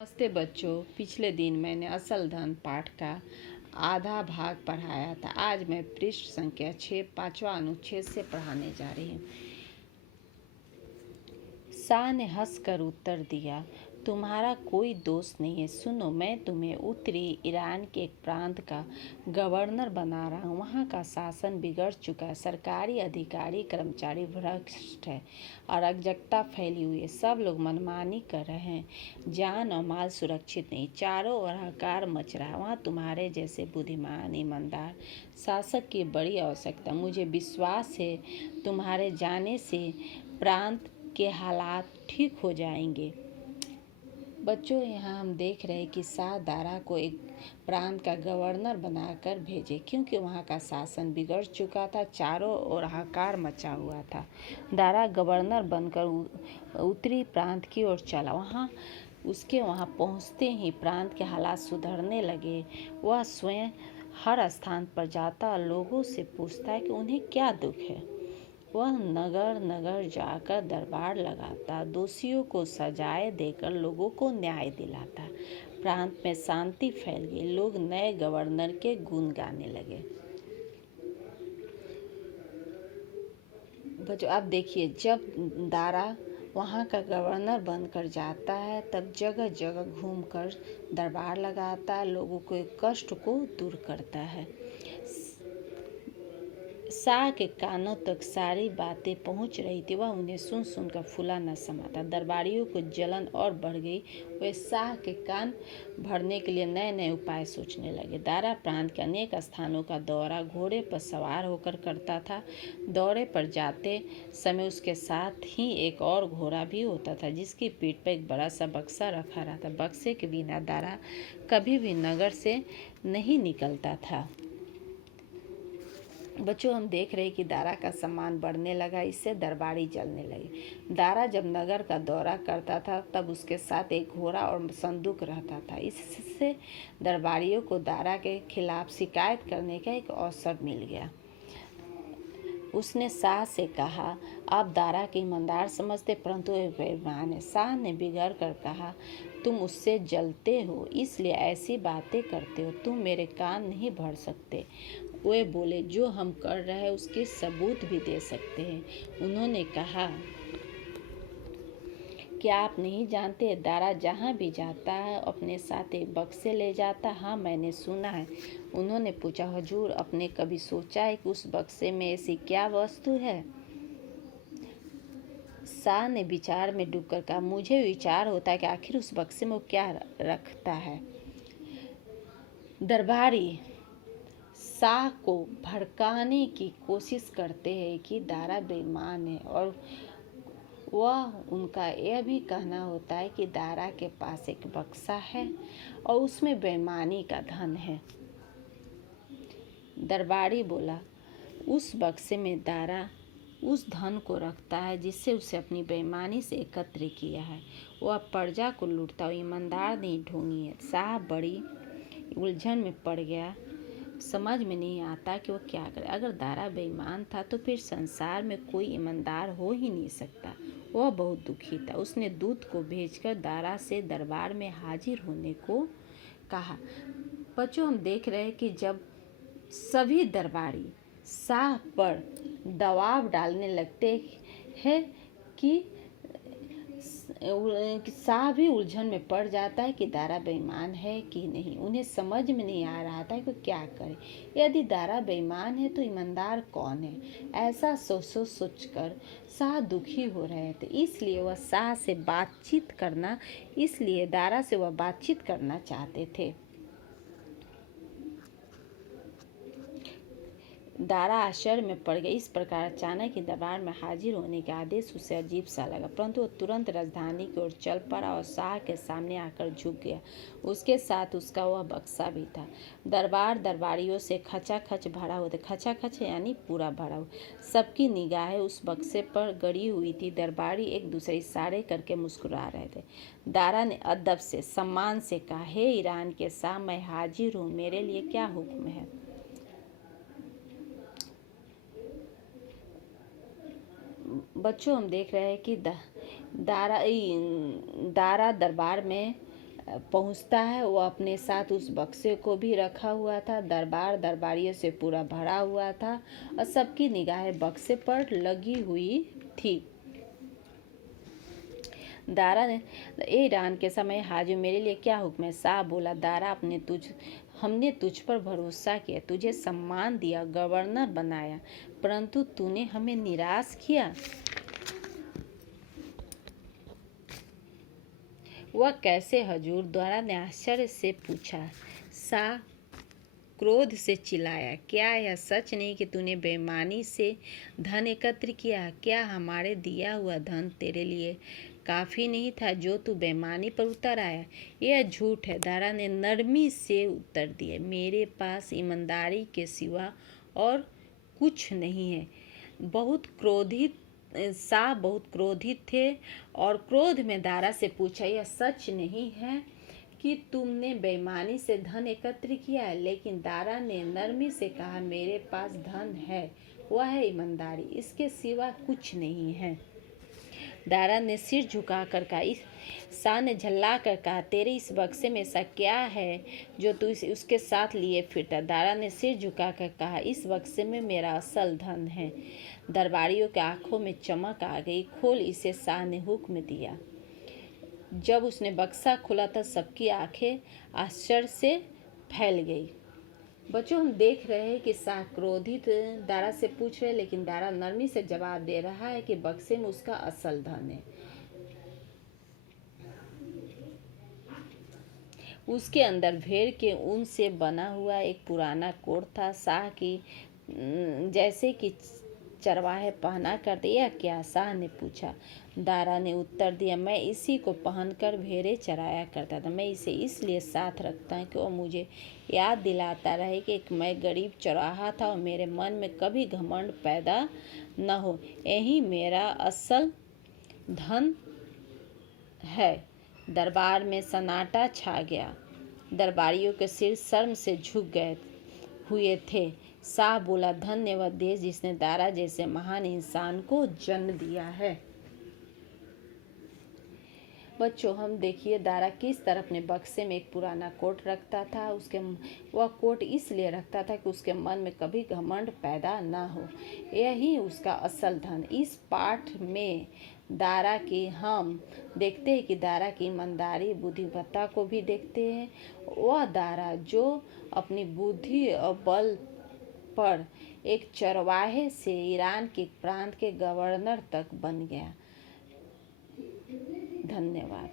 नमस्ते बच्चों। पिछले दिन मैंने असल धन पाठ का आधा भाग पढ़ाया था। आज मैं पृष्ठ संख्या 6 पांचवा अनुच्छेद से पढ़ाने जा रही हूँ। शाह ने हंसकर उत्तर दिया, तुम्हारा कोई दोष नहीं है। सुनो, मैं तुम्हें उत्तरी ईरान के एक प्रांत का गवर्नर बना रहा हूँ। वहाँ का शासन बिगड़ चुका है। सरकारी अधिकारी कर्मचारी भ्रष्ट है, अराजकता फैली हुई है। सब लोग मनमानी कर रहे हैं। जान और माल सुरक्षित नहीं, चारों ओर हाहाकार मच रहा है। वहाँ तुम्हारे जैसे बुद्धिमान ईमानदार शासक की बड़ी आवश्यकता। मुझे विश्वास है तुम्हारे जाने से प्रांत के हालात ठीक हो जाएंगे। बच्चों, यहाँ हम देख रहे हैं कि शाह दारा को एक प्रांत का गवर्नर बनाकर भेजे, क्योंकि वहाँ का शासन बिगड़ चुका था, चारों ओर हाहाकार मचा हुआ था। दारा गवर्नर बनकर उत्तरी प्रांत की ओर चला। उसके वहाँ पहुँचते ही प्रांत के हालात सुधरने लगे। वह स्वयं हर स्थान पर जाता और लोगों से पूछता है कि उन्हें क्या दुख है। वह नगर नगर जाकर दरबार लगाता, दोषियों को सजाएं देकर लोगों को न्याय दिलाता। प्रांत में शांति फैल गई। लोग नए गवर्नर के गुण गाने लगे। बच्चों, आप देखिए, जब दारा वहाँ का गवर्नर बनकर जाता है तब जगह जगह घूमकर दरबार लगाता है, लोगों के कष्ट को दूर करता है। शाह के कानों तक सारी बातें पहुंच रही थी। वह उन्हें सुन सुनकर फूला न समाता। दरबारियों को जलन और बढ़ गई। वे शाह के कान भरने के लिए नए नए उपाय सोचने लगे। दारा प्रांत के अनेक स्थानों का दौरा घोड़े पर सवार होकर करता था। दौरे पर जाते समय उसके साथ ही एक और घोड़ा भी होता था, जिसकी पीठ पर एक बड़ा सा बक्सा रखा रहता। बक्से के बिना दारा कभी भी नगर से नहीं निकलता था। बच्चों, हम देख रहे हैं कि दारा का सम्मान बढ़ने लगा। इससे दरबारी जलने लगे। दारा जब नगर का दौरा करता था तब उसके साथ एक घोड़ा और संदूक रहता था। इससे दरबारियों को दारा के खिलाफ शिकायत करने का एक अवसर मिल गया। उसने शाह से कहा, आप दारा के ईमानदार समझते, परंतु वे बेईमान है। शाह ने बिगड़ कर कहा, तुम उससे जलते हो, इसलिए ऐसी बातें करते हो। तुम मेरे कान नहीं भर सकते। वे बोले, जो हम कर रहे हैं उसके सबूत भी दे सकते हैं। उन्होंने कहा, क्या आप नहीं जानते, दारा जहाँ भी जाता है अपने साथ एक बक्से ले जाता? हाँ, मैंने सुना है। उन्होंने पूछा, हुजूर, आपने कभी सोचा है कि उस बक्से में ऐसी क्या वस्तु है? शाह ने विचार में डूबकर कहा, मुझे विचार होता है कि आखिर उस बक्से में वो क्या रखता है। दरबारी शाह को भड़काने की कोशिश करते हैं कि दारा बेईमान है, और वह उनका यह भी कहना होता है कि दारा के पास एक बक्सा है और उसमें बेईमानी का धन है। दरबारी बोला, उस बक्से में दारा उस धन को रखता है जिससे उसे अपनी बेईमानी से एकत्र किया है। वह प्रजा को लूटता और ईमानदार नहीं ढोंगी है। शाह बड़ी उलझन में पड़ गया। समझ में नहीं आता कि वो क्या करे। अगर दारा बेईमान था तो फिर संसार में कोई ईमानदार हो ही नहीं सकता। वह बहुत दुखी था। उसने दूत को भेजकर दारा से दरबार में हाजिर होने को कहा। बच्चों, हम देख रहे हैं कि जब सभी दरबारी शाह पर दबाव डालने लगते हैं कि शाह भी उलझन में पड़ जाता है कि दारा बेईमान है कि नहीं। उन्हें समझ में नहीं आ रहा था कि क्या करे। यदि दारा बेईमान है तो ईमानदार कौन है? ऐसा सोचकर शाह दुखी हो रहे थे। इसलिए दारा से वह बातचीत करना चाहते थे। दारा आश्चर्य में पड़ गई। इस प्रकार अचानक ही दरबार में हाजिर होने का आदेश उसे अजीब सा लगा, परंतु वह तुरंत राजधानी की ओर चल पड़ा और शाह के सामने आकर झुक गया। उसके साथ उसका वह बक्सा भी था। दरबार दरबारियों से खचाखच भरा हुआ था। खचाखच यानी पूरा भरा हुआ। सबकी निगाहें उस बक्से पर गड़ी हुई थी। दरबारी एक दूसरे इशारे करके मुस्कुरा रहे थे। दारा ने अदब से, सम्मान से कहा, हे ईरान के शाह, मैं हाजिर हूँ, मेरे लिए क्या हुक्म है? बच्चों, हम देख रहे हैं कि दारा दरबार में पहुंचता है। वो अपने साथ उस बक्से को भी रखा हुआ था। दरबारियों से पूरा भरा हुआ था और सबकी निगाहें बक्से पर लगी हुई थी। दारा ने, ए ईरान के समय हाजिर, मेरे लिए क्या हुक्म है? शाह बोला, दारा, हमने तुझ पर भरोसा किया, तुझे सम्मान दिया, गवर्नर बनाया, परंतु तूने हमें निराश किया। वह कैसे हजूर? दारा ने आश्चर्य से पूछा। शाह क्रोध से चिल्लाया, क्या यह सच नहीं कि तूने बेईमानी से धन एकत्र किया? क्या हमारे दिया हुआ धन तेरे लिए काफ़ी नहीं था जो तू बेईमानी पर उतर आया? यह झूठ है, दारा ने नरमी से उत्तर दिया। मेरे पास ईमानदारी के सिवा और कुछ नहीं है। शाह बहुत क्रोधित थे और क्रोध में दारा से पूछा, यह सच नहीं है कि तुमने बेईमानी से धन एकत्र किया है? लेकिन दारा ने नरमी से कहा, मेरे पास धन है, वह है ईमानदारी, इसके सिवा कुछ नहीं है। दारा ने सिर झुकाकर कहा। शाह ने झल्ला कर कहा, तेरे इस बक्से में ऐसा क्या है जो तू उसके साथ लिए फिरता? दारा ने सिर झुकाकर कहा, इस बक्से में मेरा असल धन है। दरबारियों के आंखों में चमक आ गई। खोल इसे, शाह ने हुक्म दिया। जब उसने बक्सा खोला तो सबकी आंखें आश्चर्य से फैल गई। बच्चों, हम देख रहे हैं कि शाह क्रोधित दारा से पूछ रहे, लेकिन दारा नरमी से जवाब दे रहा है कि बक्से में उसका असल धन है। उसके अंदर भेड़ के ऊन से बना हुआ एक पुराना कोट था। शाह की जैसे कि चरवाहे पहना करते। यह क्या? शाह ने पूछा। दारा ने उत्तर दिया, मैं इसी को पहनकर भेड़ें चराया करता था। मैं इसे इसलिए साथ रखता हूँ कि वह मुझे याद दिलाता रहे कि मैं गरीब चौराहा था और मेरे मन में कभी घमंड पैदा न हो। यही मेरा असल धन है। दरबार में सन्नाटा छा गया। दरबारियों के सिर शर्म से झुक गए हुए थे। शाह बोला, धन्य वह देश जिसने दारा जैसे महान इंसान को जन्म दिया है। बच्चों, हम देखिए दारा किस तरह अपने बक्से में एक पुराना कोट रखता था। वह कोट इसलिए रखता था कि उसके मन में कभी घमंड पैदा ना हो। यही उसका असल धन। इस पाठ में हम देखते हैं कि दारा की ईमानदारी, बुद्धिमत्ता को भी देखते हैं। वह दारा जो अपनी बुद्धि और बल पर एक चरवाहे से ईरान के प्रांत के गवर्नर तक बन गया। धन्यवाद।